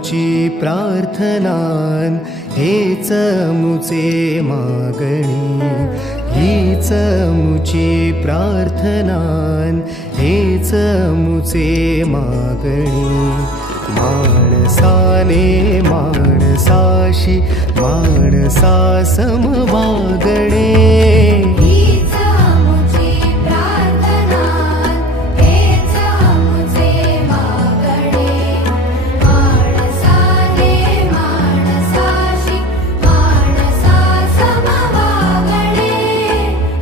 मुची प्रार्थनान हेच मुचे मागणी, हीच मुची प्रार्थनान हेच मुचे मागणी. माणसाने माणसाशी माणसा सम वागणे, हीच मुची प्रार्थना हेच मुचे मागणे. माणसाने माणसाशी माणसा सम वागणे,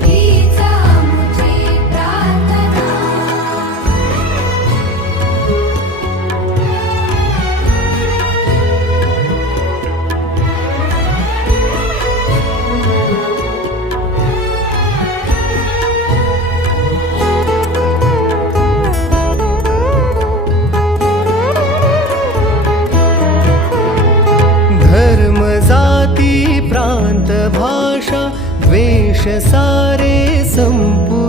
हीच मुची प्रार्थना. धर्म जाती प्रांत भाषा द्वेष सारे संपू